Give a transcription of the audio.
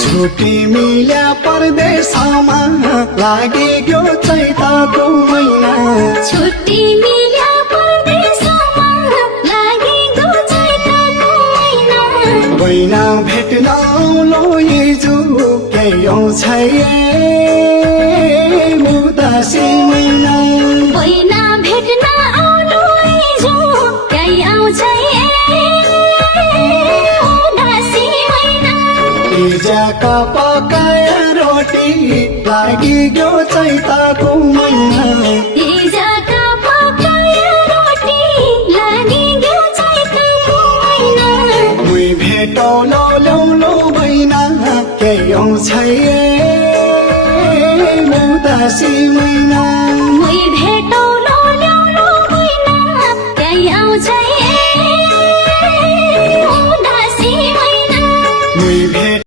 छुट्टी मिल्या परदेशमा लागेको चैतको महिना छुट्टी मिल्या परदेशमा लागेको चैतको महिना बैना भेट्न आउलो हिजो केही आउँछ उदासी महिना बैना भेट्न आउलो हिजो केही आउँछ उदासी महिना हिजोका पकाया रोटी लागेको चैतको महिना हिजोका पकाया रोटी लागेको चैतको महिना मुई भेटौ ल्याउलो बैना केही आउँछ उदासी महिना मुई भेटौ